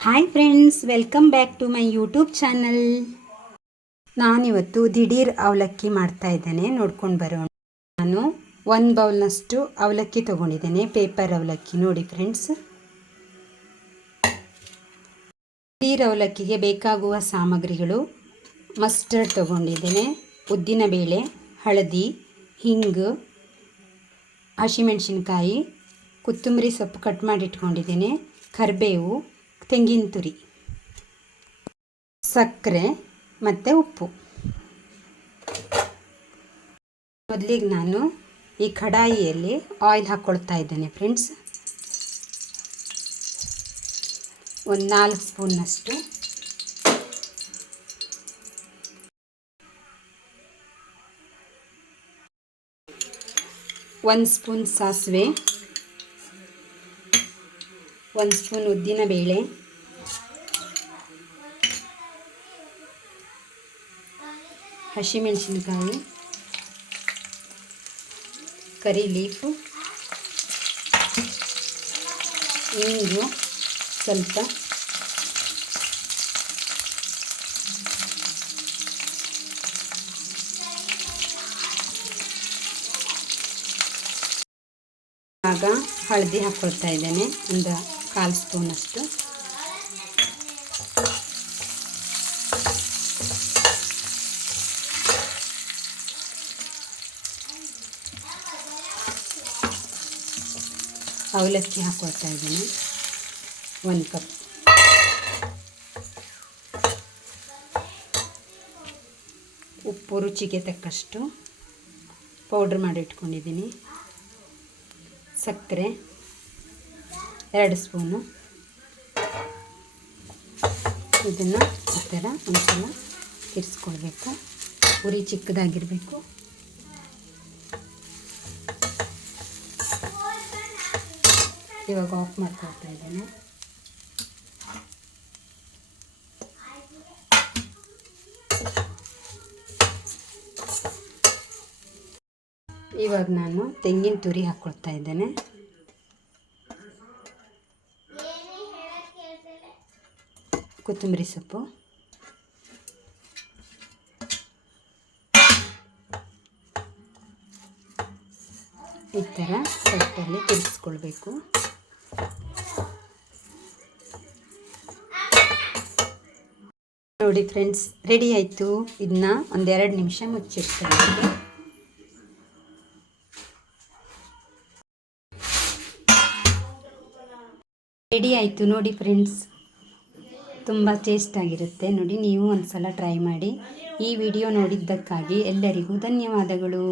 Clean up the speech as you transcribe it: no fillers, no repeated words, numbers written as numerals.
Hi friends, welcome back to my YouTube channel. ನಾನಿವತ್ತು ದಿಢೀರ್ ಅವಲಕ್ಕಿ ಮಾಡ್ತಾ ಇದ್ದೇನೆ, ನೋಡ್ಕೊಂಡು ಬರೋಣ. ನಾನು 1 ಬೌಲ್ನಷ್ಟು ಅವಲಕ್ಕಿ ತೊಗೊಂಡಿದ್ದೇನೆ, ಪೇಪರ್ ಅವಲಕ್ಕಿ. ನೋಡಿ ಫ್ರೆಂಡ್ಸ್, ದಿಢೀರ್ ಅವಲಕ್ಕಿಗೆ ಬೇಕಾಗುವ ಸಾಮಗ್ರಿಗಳು: ಮಸ್ಟರ್ಡ್ ತೊಗೊಂಡಿದ್ದೇನೆ, ಉದ್ದಿನಬೇಳೆ, ಹಳದಿ, ಹಿಂಗು, ಹಸಿಮೆಣಸಿನ್ಕಾಯಿ, ಕೊತ್ತಂಬರಿ ಸೊಪ್ಪು ಕಟ್ ಮಾಡಿ ಇಟ್ಕೊಂಡಿದ್ದೇನೆ, ಕರಿಬೇವು, ತೆಂಗಿನ ತುರಿ, ಸಕ್ಕರೆ ಮತ್ತು ಉಪ್ಪು. ಮೊದಲಿಗೆ ನಾನು ಈ ಕಡಾಯಿಯಲ್ಲಿ ಆಯಿಲ್ ಹಾಕ್ಕೊಳ್ತಾ ಇದ್ದೇನೆ ಫ್ರೆಂಡ್ಸ್. ಒಂದು 4 ಸ್ಪೂನ್ನಷ್ಟು. ಒಂದು ಸ್ಪೂನ್ ಸಾಸಿವೆ, 1 ಸ್ಪೂನ್ ಉದ್ದಿನಬೇಳೆ, ಹಸಿಮೆಣಸಿನಕಾಯಿ, ಕರಿ ಲೀಫು, ಇಂಗು ಸ್ವಲ್ಪ, ಆಗ ಹಳದಿ ಹಾಕ್ಕೊಳ್ತಾ ಇದ್ದೇನೆ, ಒಂದು 1/4 ಸ್ಪೂನಷ್ಟು. ಅವಲಕ್ಕಿ ಹಾಕ್ಕೊಳ್ತಾ ಇದ್ದೇನೆ, 1 ಕಪ್. ಉಪ್ಪು ರುಚಿಗೆ ತಕ್ಕಷ್ಟು ಪೌಡ್ರ್ ಮಾಡಿ ಇಟ್ಕೊಂಡಿದ್ದೀನಿ. ಸಕ್ಕರೆ 2 ಸ್ಪೂನು. ಇದನ್ನು ಈ ಥರ ಒಂದ್ಸಲ ತಿರ್ಸ್ಕೊಳ್ಬೇಕು. ಉರಿ ಚಿಕ್ಕದಾಗಿರಬೇಕು. ಇವಾಗ ಆಫ್ ಮಾಡ್ಕೊಳ್ತಾ ಇದ್ದೇನೆ. ಇವಾಗ ನಾನು ತೆಂಗಿನ ತುರಿ ಹಾಕ್ಕೊಳ್ತಾ ಇದ್ದೇನೆ. ಕೊತ್ತಂಬರಿ ಸೊಪ್ಪು, ಈ ಥರ ಸೊಪ್ಪಲ್ಲಿ ತಿರ್ಗಿಸ್ಕೊಳ್ಬೇಕು. ನೋಡಿ ಫ್ರೆಂಡ್ಸ್, ರೆಡಿ ಆಯಿತು. ಇದನ್ನ 1-2 ನಿಮಿಷ ಮುಚ್ಚಿಡ್ತೇನೆ. ರೆಡಿ ಆಯಿತು ನೋಡಿ ಫ್ರೆಂಡ್ಸ್, ತುಂಬ ಟೇಸ್ಟಾಗಿರುತ್ತೆ. ನೋಡಿ, ನೀವು ಒಂದು ಸಲ ಟ್ರೈ ಮಾಡಿ. ಈ ವಿಡಿಯೋ ನೋಡಿದ್ದಕ್ಕಾಗಿ ಎಲ್ಲರಿಗೂ ಧನ್ಯವಾದಗಳು.